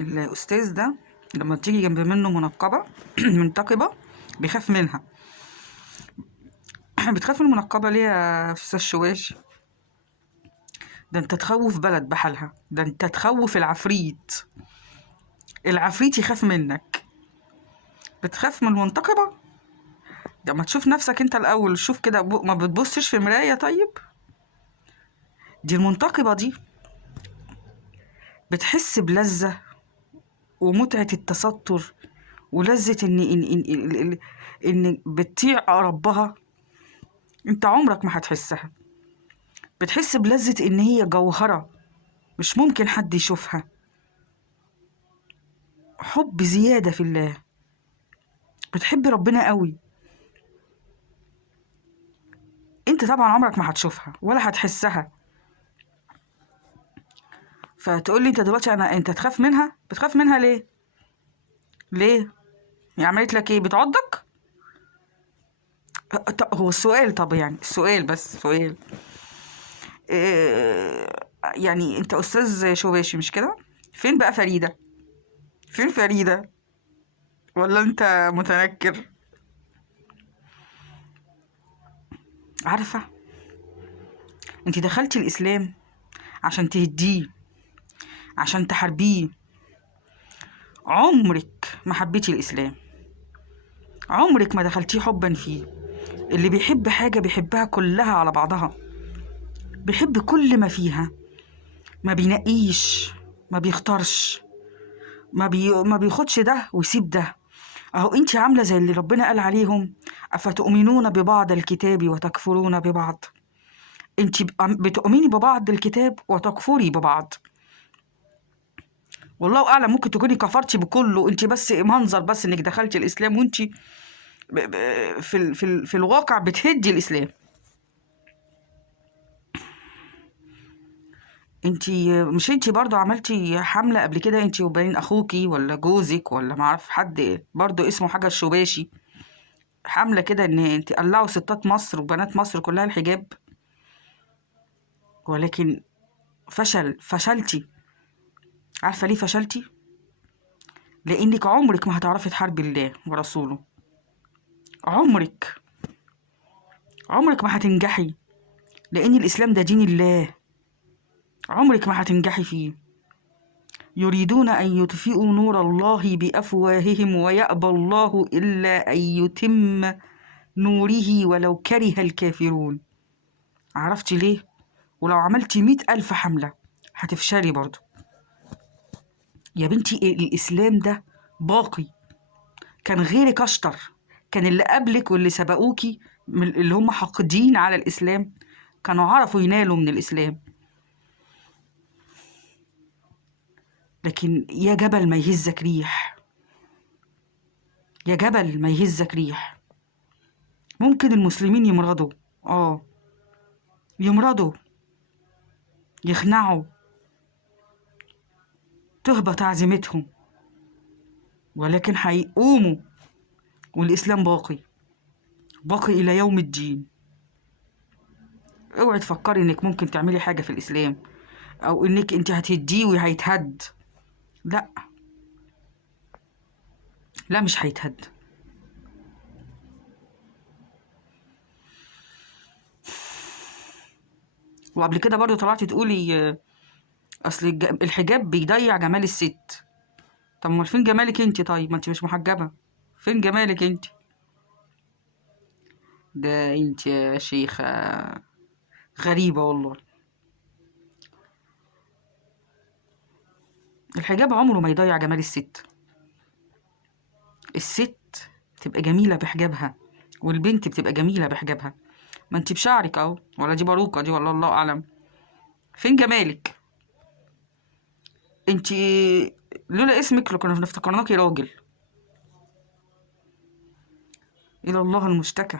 الأستاذ ده لما تيجي جنب منه منقبة منتقبة بيخاف منها. بتخاف من المنقبة ليه يا أستاذ شواش؟ ده انت تخوف بلد بحالها، ده انت تخوف العفريت. العفريت يخاف منك، بتخاف من المنتقبة؟ ده ما تشوف نفسك انت الأول، شوف كده، ما بتبصش في مراية؟ طيب دي المنتقبة دي بتحس بلذة ومتعة التستر، ولذة إن بتطيع ربها. انت عمرك ما هتحسها. بتحس بلذة إن هي جوهرة مش ممكن حد يشوفها. حب زيادة في الله، بتحب ربنا قوي. انت طبعا عمرك ما هتشوفها ولا هتحسها، فتقول لي انت دلوقتي انت تخاف منها؟ بتخاف منها ليه؟ ليه؟ هي عملت لك ايه؟ بتعضك؟ هو السؤال، طب يعني السؤال، بس سؤال. إيه يعني انت استاذ شوباشي مش كده؟ فين بقى فريدة؟ فين فريدة؟ ولا انت متنكر؟ عارفة، انت دخلتي الاسلام عشان تهديه، عشان تحاربيه. عمرك ما حبيتي الاسلام، عمرك ما دخلتيه حبا فيه. اللي بيحب حاجة بيحبها كلها على بعضها، بيحب كل ما فيها، ما بينقيش، ما بيختارش، ما بياخدش ده ويسيب ده. اهو انت عاملة زي اللي ربنا قال عليهم: افتؤمنون ببعض الكتاب وتكفرون ببعض. انت بتؤمني ببعض الكتاب وتكفري ببعض. والله اعلم، ممكن تكوني كفرتي بكله، انت بس منظر، بس انك دخلتي الاسلام، وانت في الواقع بتهدي الاسلام. مش انتي برضو عملتي حملة قبل كده، انتي وبين اخوكي ولا جوزك ولا معرف حد برضو اسمه حاجة الشباشي، حملة كده ان انتي قلعوا ستات مصر وبنات مصر كلها الحجاب؟ ولكن فشلتي. عارفة ليه فشلتي؟ لانك عمرك ما هتعرفي تحاربي الله ورسوله. عمرك ما هتنجحي، لان الاسلام ده دين الله. عمرك ما هتنجحي فيه. يريدون أن يطفئوا نور الله بأفواههم ويأبى الله إلا أن يتم نوره ولو كره الكافرون. عرفتي ليه؟ ولو عملتي 100,000 حملة هتفشلي برضو يا بنتي. الإسلام ده باقي. كان غيرك أشطر، كان اللي قبلك واللي سبقوكي اللي هم حاقدين على الإسلام كانوا عرفوا ينالوا من الإسلام. لكن يا جبل ما يهزك ريح، يا جبل ما يهزك ريح. ممكن المسلمين يمرضوا، يمرضوا، يخنعوا، تهبط عزيمتهم، ولكن هيقوموا، والإسلام باقي، باقي إلى يوم الدين. اوعي تفكري انك ممكن تعملي حاجة في الإسلام، أو انك انت هتهديه وهيتهد. لا، لا، مش هيتهد. وقبل كده برضو طلعتي تقولي أصل الحجاب بيضيع جمال الست. طب ما فين جمالك انت؟ طيب ما انت مش محجبة، فين جمالك انت؟ ده انت يا شيخة غريبة والله. الحجاب عمره ما يضيع جمال الست. الست بتبقى جميلة بحجابها، والبنت بتبقى جميلة بحجابها. ما انت بشعرك اهو، ولا دي باروكة دي، ولا الله أعلم. فين جمالك انت؟ لولا اسمك لو كنا افتكرناكي راجل. إلى الله المشتكى.